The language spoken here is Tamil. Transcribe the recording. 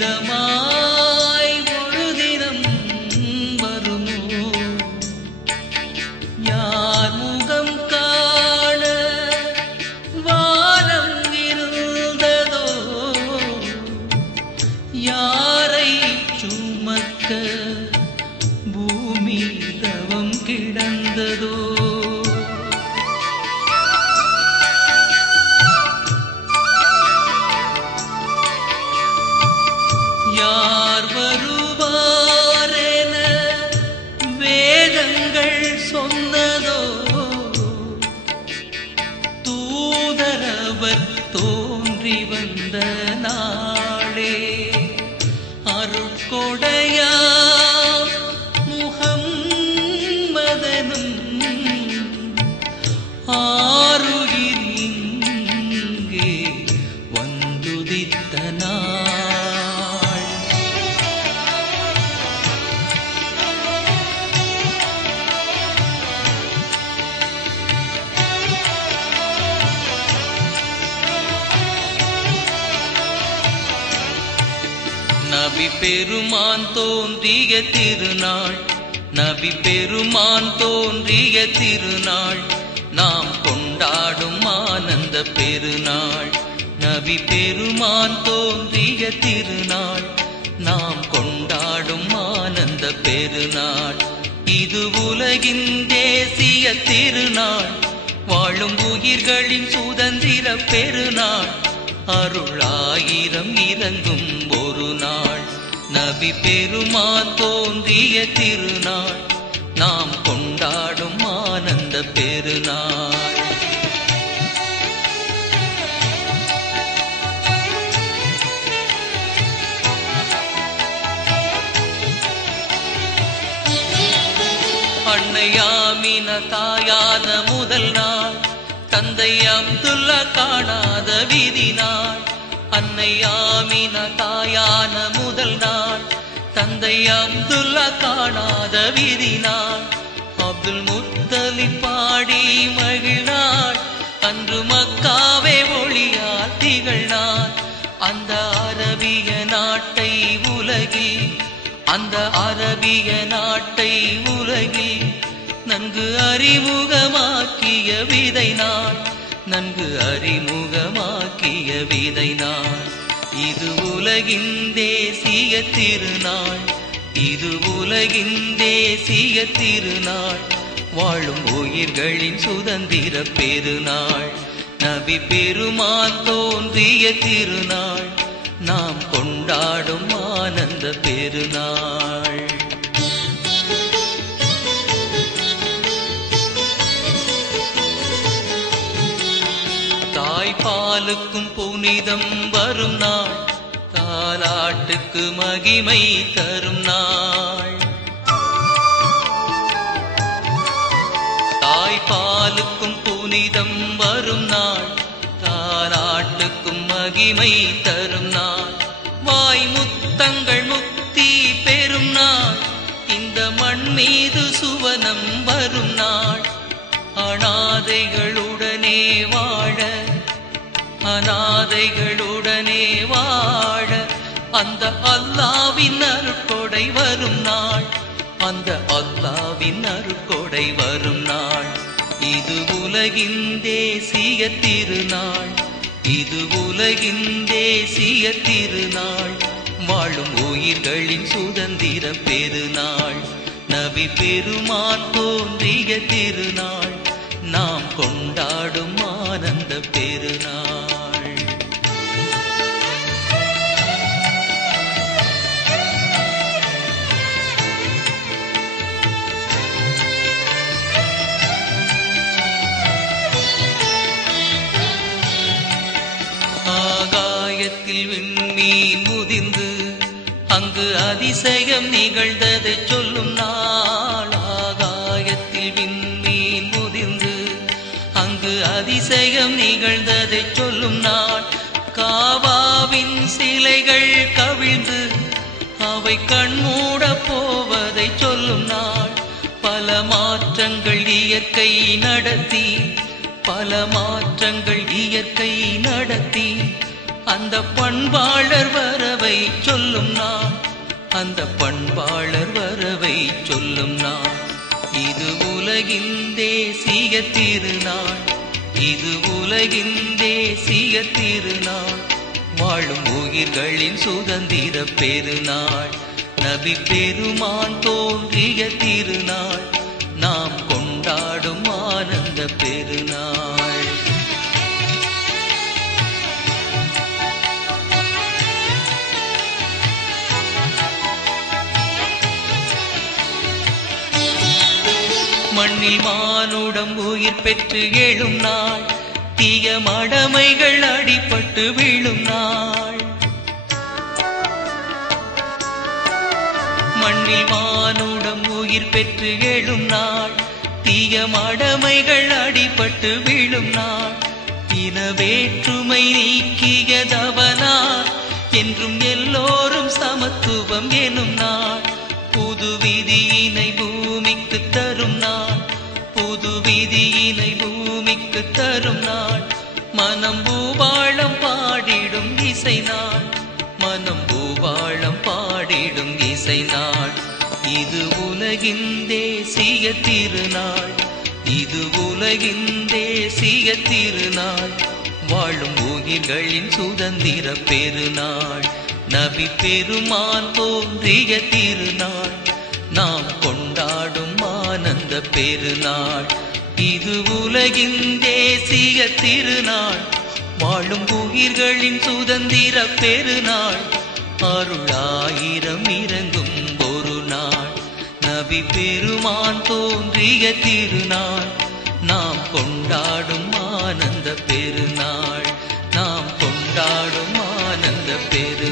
புனிதமாய் ஒரு தினம் வருமோ? யார் முகம் காண வானம் இருந்ததோ? யாரை சுமக்க பூமி தவம் கிடந்ததோ? யார் வருவாரென வேதங்கள் சொன்னதோ? தூதரவர் தோன்றி வந்த நாளே அருட்கொடையா முஹம்மதனும் ஆருயிர் இங்கே வந்துதித்த நாள். நபி பெருமான் தோன்றிய திருநாள், நபி பெருமான் தோன்றிய திருநாள், நாம் கொண்டாடும் ஆனந்த பெருநாள். நபி பெருமான் தோன்றிய திருநாள், நாம் கொண்டாடும் ஆனந்த பெருநாள். இது உலகின் தேசிய திருநாள், வாழும் உயிர்களின் சுதந்திர பெருநாள். அருளாயிரம் இறங்கும் ஒரு நாள், நபி பெருமான் தோன்றிய திருநாள், நாம் கொண்டாடும் ஆனந்த பெருநாள். அன்னை ஆமினா தாயான முதல் நாள், தந்தை அப்துல்லா காணாத விதி நாள். அன்னை ஆமினா தாயான முதல் நாள், தந்தை அப்துல்லா காணாத விதி நாள். அப்துல் முத்தலிப் பாடி மகிழ்நாள், அன்று மக்காவே ஒளியால் திகழ்நாள். அந்த அரபிய நாட்டை உலகில், அந்த அரபிய நாட்டை உலகில் நன்கு அறிமுகமாக்கிய விதை நாள், நன்கு அறிமுகமாக்கிய விதை நாள். இது உலகின் தேசிய திருநாள், இது உலகின் தேசிய திருநாள், வாழும் உயிர்களின் சுதந்திர பெருநாள். நபி பெருமான் தோன்றிய திருநாள், நாம் கொண்டாடும் ஆனந்த பெருநாள். தாய்ப்பாலுக்கும் புனிதம் வரும் நாள், தாலாட்டுக்கு மகிமை தரும் நாள். தாய்ப்பாலுக்கும் புனிதம் வரும் நாள், தாலாட்டுக்கும் மகிமை தரும் நாள். வாய் முத்தங்கள் முக்தி பெறும் நாள், இந்த மண் மீது சுவனம் வரும் நாள். அநாதைகளுடனே வாழ, அநாதைகளுடனே வாழ, அந்த அல்லாவின் அருட்கொடை வரும் நாள், அந்த அல்லாவின் அருட்கொடை வரும் நாள். இது உலகின் தேசிய திருநாள், இது உலகின் தேசிய திருநாள், வாழும் உயிர்களின் சுதந்திர பெருநாள். நபி பெருமான் தோன்றிய திருநாள், நாம் கொண்டாடும் ஆனந்த பெருநாள். ஆகாயத்தில் விண்மீன் முதிர்ந்து அங்கு அதிசயம் நிகழ்ந்ததை சொல்லும் நாள். ஆகாயத்தில் விண்மீன் முதிர்ந்து அங்கு அதிசயம் நிகழ்ந்ததை சொல்லும் நாள். காபாவின் சிலைகள் கவிழ்ந்து அவை கண்மூட போவதை சொல்லும் நாள். பல மாற்றங்கள் இயற்கை நடத்தி, பல மாற்றங்கள் இயற்கை நடத்தி அந்த பண்பாளர் வர வரவை சொல்லும் நாள், அந்த பண்பாளர் வரவை சொல்லும் நாள். இது உலகின் தேசிய திருநாள், இது உலகின் தேசிய திருநாள், வாழும் உயிர்களின் சுதந்திர பெருநாள், நபி பெருமான் தோன்றிய திருநாள், நாம் கொண்டாடும் ஆனந்த பெருநாள். மண்ணில் மானுடம் உயிர் பெற்று எழும் நாள், தீய மடமைகள் அடிபட்டு வீழும் நாள். மண்ணில் மானுடம் உயிர் பெற்று எழும் நாள், தீய மடமைகள் அடிபட்டு வீழும் நாள். இன வேற்றுமை நீக்கியதவனார், என்றும் எல்லோரும் சமத்துவம் எனும் நாள். புது விதியினை பூமிக்கு தரும் நாள், புது விதியினை பூமிக்கு தரும் நாள், மனம் பூபாளம் பாடிடும் இசை நாள், மனம் பூபாளம் பாடிடும் இசை நாள். இது உலகின் தேசிய திருநாள், இது உலகின் தேசிய திருநாள், வாழும் உயிர்களின் சுதந்திர பெருநாள், நபி பெருமான் தோன்றிய திருநாள், நாம் கொண்டாடும் ஆனந்த பெருநாள். இது உலகின் தேசிய திருநாள், வாழும் உயிர்களின் சுதந்திர பெருநாள், அருளாயிரம் இறங்கும் ஒரு நாள், நபி பெருமான் தோன்றிய திருநாள், நாம் கொண்டாடும் ஆனந்த பெருநாள், நாம் கொண்டாடும் ஆனந்த பெரு